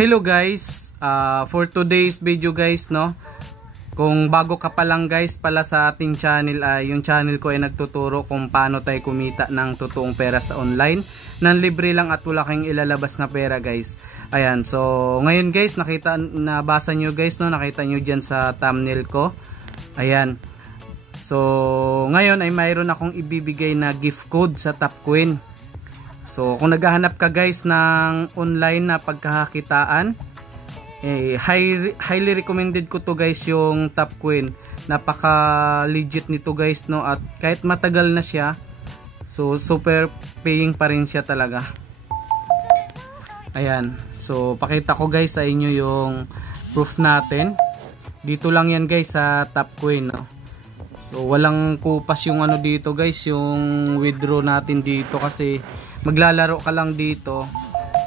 Hello guys, for today's video guys, no, kung bago ka pa lang guys pala sa ating channel, yung channel ko ay nagtuturo kung paano tayo kumita ng totoong pera sa online nang libre lang at wala kang ilalabas na pera guys. Ayan, so ngayon guys, nabasa nyo guys, no, nakita nyo dyan sa thumbnail ko. Ayan, so ngayon ay mayroon akong ibibigay na gift code sa Topcoin. So kung naghahanap ka guys ng online na pagkakakitaan, highly recommended ko to guys yung Topcoin. Napaka legit nito guys, no, at kahit matagal na siya, so super paying pa rin siya talaga. Ayan, so pakita ko guys sa inyo yung proof natin. Dito lang yan guys sa Topcoin, no. So walang kupas yung ano dito guys, yung withdraw natin dito, kasi maglalaro ka lang dito.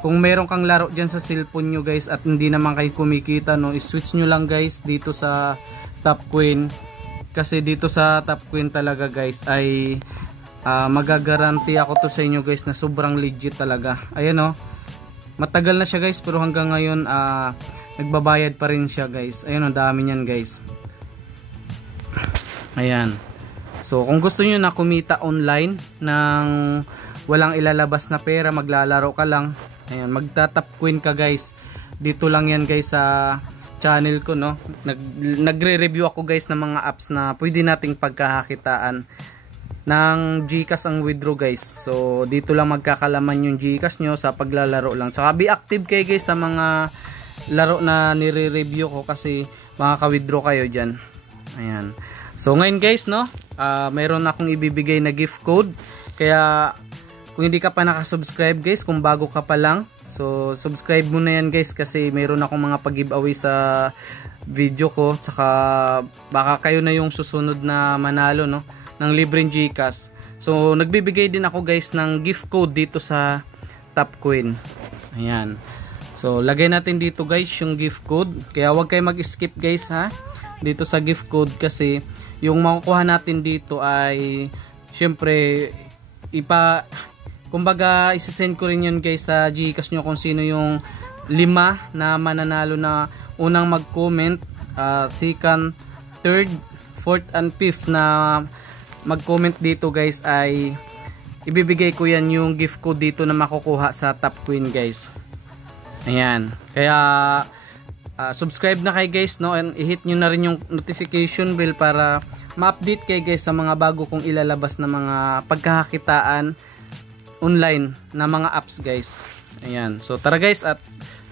Kung meron kang laro dyan sa cellphone nyo guys at hindi naman kayo kumikita, no, i-switch nyo lang guys dito sa Topcoin. Kasi dito sa Topcoin talaga guys ay magagaranti ako to sa inyo guys na sobrang legit talaga. Ayan, no, matagal na siya guys pero hanggang ngayon nagbabayad pa rin siya guys. Ayan, ang dami niyan guys. Ayan, so kung gusto nyo na kumita online ng walang ilalabas na pera, maglalaro ka lang, ayan, magta-Topcoin ka guys. Dito lang yan guys sa channel ko, no. Nagre-review ako guys ng mga apps na pwede nating pagkakakitaan ng GCash ang withdraw guys. So dito lang magkakalaman yung GCash nyo sa paglalaro lang. Saka be active kayo guys sa mga laro na nire-review ko, kasi makaka-withdraw kayo dyan. Ayan, so ngayon guys, no, mayroon akong ibibigay na gift code. Kaya kung hindi ka pa nakasubscribe guys, kung bago ka pa lang, so subscribe mo na yan guys, kasi mayroon akong mga pag-giveaway sa video ko. Tsaka baka kayo na yung susunod na manalo, no, ng libreng GCash. So nagbibigay din ako guys ng gift code dito sa Topcoin. Ayan, so lagay natin dito guys yung gift code. Kaya huwag kayo mag-skip guys ha dito sa gift code, kasi yung makukuha natin dito ay syempre kumbaga isisend ko rin yun guys sa GCash nyo kung sino yung 5 na mananalo na unang mag-comment, second, third, fourth and fifth na mag-comment dito guys, ay ibibigay ko yan yung gift code dito na makukuha sa Topcoin guys. Ayan, kaya subscribe na kayo guys, no, and i-hit nyo na rin yung notification bell para ma-update kayo guys sa mga bago kong ilalabas na mga pagkakakitaan online na mga apps guys. Ayan, so tara guys at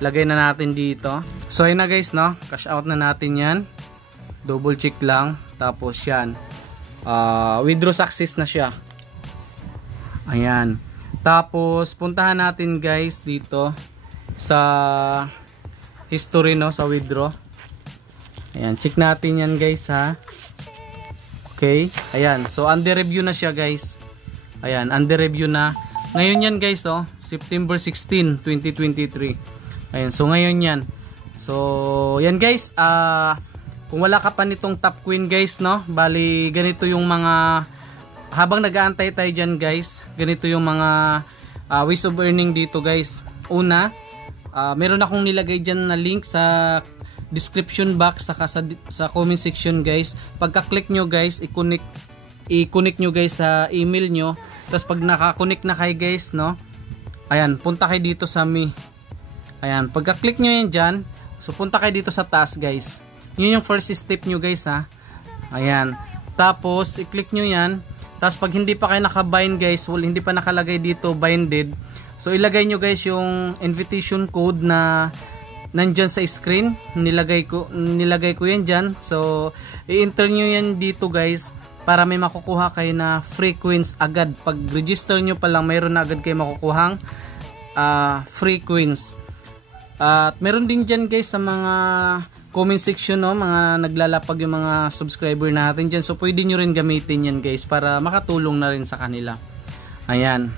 lagay na natin dito. So ayun na guys, no, cash out na natin yan. Double check lang, tapos yan, withdraw success na siya. Ayan, tapos puntahan natin guys dito sa history, no, sa withdraw. Ayan, check natin yan guys ha. Okay, ayan, so under review na siya guys. Ayan, under review na ngayon yan guys, oh, September 16, 2023. Ayan, so ngayon yan. So yan guys, kung wala ka pa nitong Topcoin guys, no, bali ganito yung mga, habang nag-aantay tayo dyan guys, ganito yung mga ways of earning dito guys. Una, meron akong nilagay dyan na link sa description box, saka sa comment section guys. Pagka-click nyo guys, i-connect nyo guys sa email nyo. Tapos pag naka-connect na kayo guys, no, ayan, punta kayo dito sa me. Ayan, pagka-click nyo yan dyan, so punta kayo dito sa taas guys. Yun yung first step nyo guys ha. Ayan, tapos i-click nyo yan. Tapos pag hindi pa kayo naka-bind guys, hindi pa nakalagay dito binded, so ilagay nyo guys yung invitation code na nandyan sa screen. Nilagay ko yan dyan. So i-enter nyo yan dito guys, para may makukuha kayo na free coins agad. Pag register nyo pa lang, mayroon na agad kayo makukuhang free coins. At meron din dyan guys sa mga comment section, no, mga naglalapag yung mga subscriber natin dyan. So pwede nyo rin gamitin yan guys para makatulong na rin sa kanila. Ayan,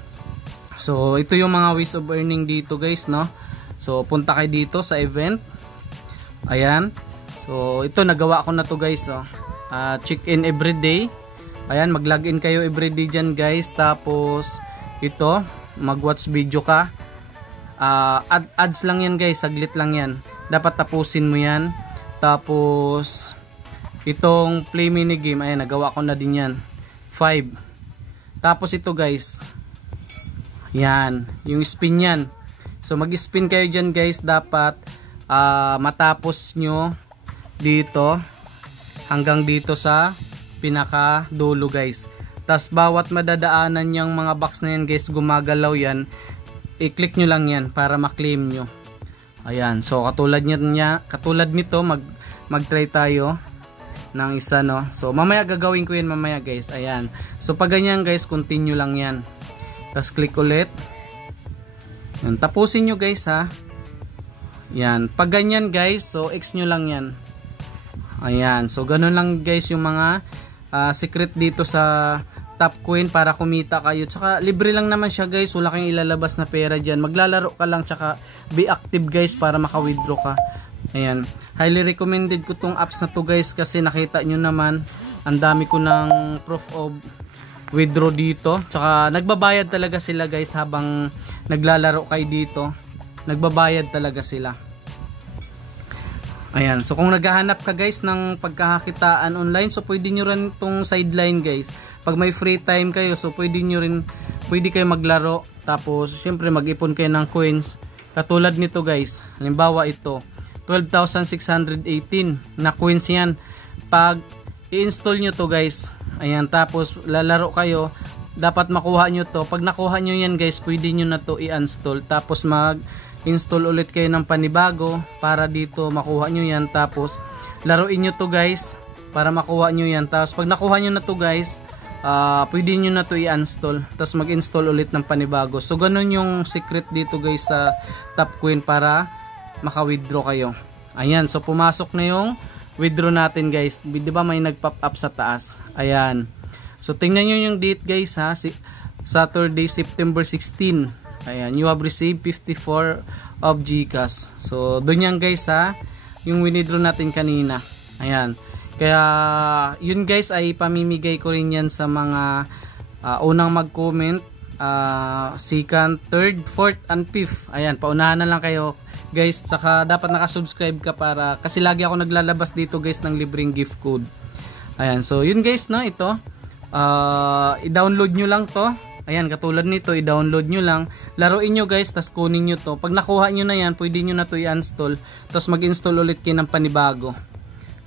so ito yung mga ways of earning dito guys, no. So punta kayo dito sa event. Ayan, so ito nagawa ko na to guys, oh. Check in everyday. Ayan, mag login kayo everyday dyan guys. Tapos ito, mag watch video ka. Ads lang yan guys, saglit lang yan. Dapat tapusin mo yan. Tapos itong play mini game, ayan, nagawa ko na din yan. 5. Tapos ito guys, yan, yung spin yan. So mag-spin kayo dyan guys, dapat matapos nyo dito hanggang dito sa pinaka dulo guys. Tas bawat madadaanan niyang mga box na yan guys, gumagalaw yan, i-click nyo lang yan para ma-claim nyo. Ayan, so katulad nito mag-try tayo ng isa, no. So mamaya gagawin ko yan mamaya guys. Ayan, so pag ganyan guys, continue lang yan, tas click ulit. Yan, tapusin nyo guys ha. Yan, pag ganyan guys, so X nyo lang yan. Ayan, so ganun lang guys yung mga secret dito sa Top Coin para kumita kayo. Tsaka libre lang naman siya guys, wala kayong ilalabas na pera dyan. Maglalaro ka lang, tsaka be active guys para maka-withdraw ka. Ayan, highly recommended ko tong apps na to guys, kasi nakita nyo naman ang dami ko ng proof of withdraw dito. Tsaka nagbabayad talaga sila guys habang naglalaro kayo dito. Nagbabayad talaga sila. Ayan, so kung naghahanap ka guys ng pagkakakitaan online, so pwede nyo rin itong sideline guys. Pag may free time kayo, so pwede kayo maglaro. Tapos syempre mag-ipon kayo ng coins. Katulad nito guys, halimbawa ito 12,618 na coins yan. Pag i-install nyo to guys, ayan, tapos lalaro kayo, dapat makuha nyo to. Pag nakuha nyo yan guys, pwede nyo na to i-install. Tapos mag-install ulit kayo ng panibago para dito makuha nyo yan. Tapos laruin nyo to guys para makuha nyo yan. Tapos pag nakuha nyo na to guys, pwede nyo na to i-install. Tapos mag-install ulit ng panibago. So ganun yung secret dito guys sa Top Coin para maka-withdraw kayo. Ayan, so pumasok na yung withdraw natin guys. Diba may nag-pop up sa taas? Ayan. So tingnan nyo yung date guys ha. Saturday, September 16. Ayan, you have received 54 of GCash. So doon yan guys ha, yung withdraw natin kanina. Ayan. Kaya yun guys ay pamimigay ko rin yan sa mga unang mag-comment, second, third, fourth, and fifth. Ayan, paunahan na lang kayo guys. Saka dapat nakasubscribe ka para, kasi lagi ako naglalabas dito guys ng libreng gift code. Ayan, so yun guys, no, ito i-download nyo lang to. Ayan, katulad nito, i-download nyo lang, laruin nyo guys, tas kunin nyo to. Pag nakuha nyo na yan, pwede nyo na to i-install, tas mag-install ulit kayo ng panibago.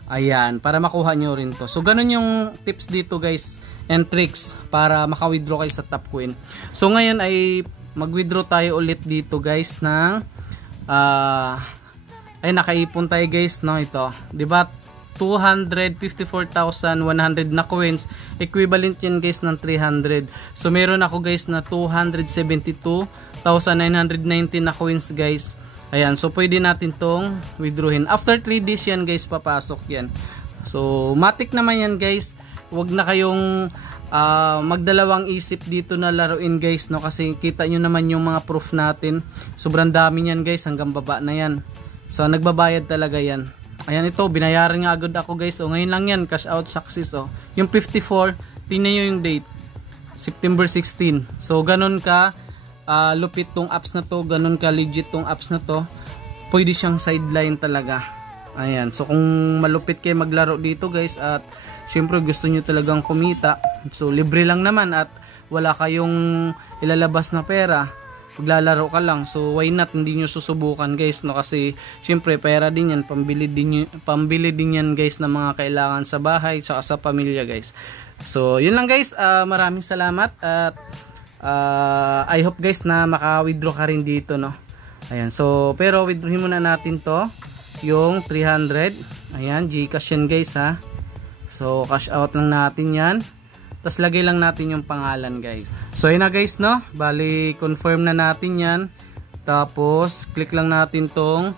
Ayan, para makuha nyo rin to. So ganun yung tips dito guys and tricks para maka-withdraw kayo sa Top Coin. So ngayon ay mag-withdraw tayo ulit dito guys ng ay nakaipon tayo guys, no, ito. 'Di ba? 254,100 na coins, equivalent yan guys ng 300. So meron ako guys na 272,919 na coins guys. Ayan, so pwede natin tong withdrawin. After 3 days yan guys, papasok yan. So matik naman yan guys. Huwag na kayong magdalawang isip dito na laruin guys, no, kasi kita nyo naman yung mga proof natin. Sobrang dami yan guys, hanggang baba na yan. So nagbabayad talaga yan. Ayan, ito binayaran nga agad ako guys. O ngayon lang yan, cash out success. O yung 54, tingnan nyo yung date, September 16. So ganun ka lupit tong apps na to, ganun ka legit tong apps na to. Pwede siyang sideline talaga. Ayan, so kung malupit kayo maglaro dito guys, at syempre gusto nyo talagang kumita, so libre lang naman at wala kayong ilalabas na pera, maglalaro ka lang. So why not, hindi nyo susubukan guys, no, kasi syempre pera din yan, pambili din yan guys ng mga kailangan sa bahay tsaka sa pamilya guys. So yun lang guys, maraming salamat at I hope guys na maka-withdraw ka rin dito, no. Ayan, so pero withdrawin muna natin to, yung 300. Ayan, GCash yan guys ha. So cash out lang natin yan, tapos lagay lang natin yung pangalan guys. So yun na guys, no, bali confirm na natin yan. Tapos click lang natin tong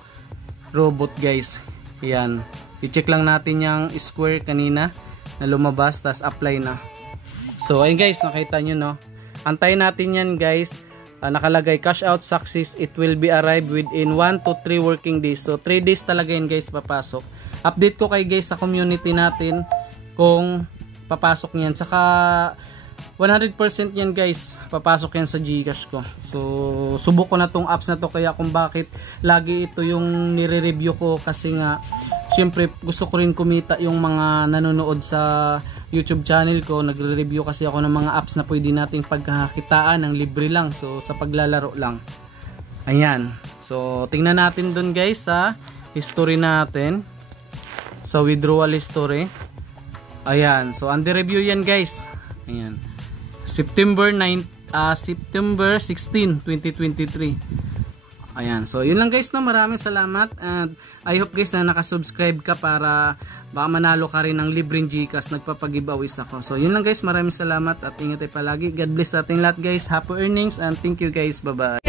robot guys. Ayan, i-check lang natin yung square kanina na lumabas, tapos apply na. So ayun guys, nakita nyo, no. Antayin natin yan guys. Nakalagay cash out success, it will be arrived within 1 to 3 working days. So 3 days talaga yun guys papasok. Update ko kay guys sa community natin kung papasok niyan. Saka 100% yan guys, papasok yan sa GCash ko. So subok ko na tong apps na to, kaya kung bakit lagi ito yung nire-review ko, kasi nga syempre gusto ko rin kumita yung mga nanonood sa YouTube channel ko. Nagre-review kasi ako ng mga apps na pwede nating pagkakakitaan ng libre lang, so sa paglalaro lang. Ayan, so tingnan natin dun guys sa history natin, sa withdrawal history. Ayan, so under review yan guys. Ayan, September 16, 2023. Ayan, so yun lang guys, no, maraming salamat, and I hope guys na nakasubscribe ka para baka manalo ka rin ng libreng GCash. Nagpapag-giveaways ako. So yun lang guys, maraming salamat at ingat tayo palagi. God bless sa ating lahat guys, happy earnings, and thank you guys, bye bye.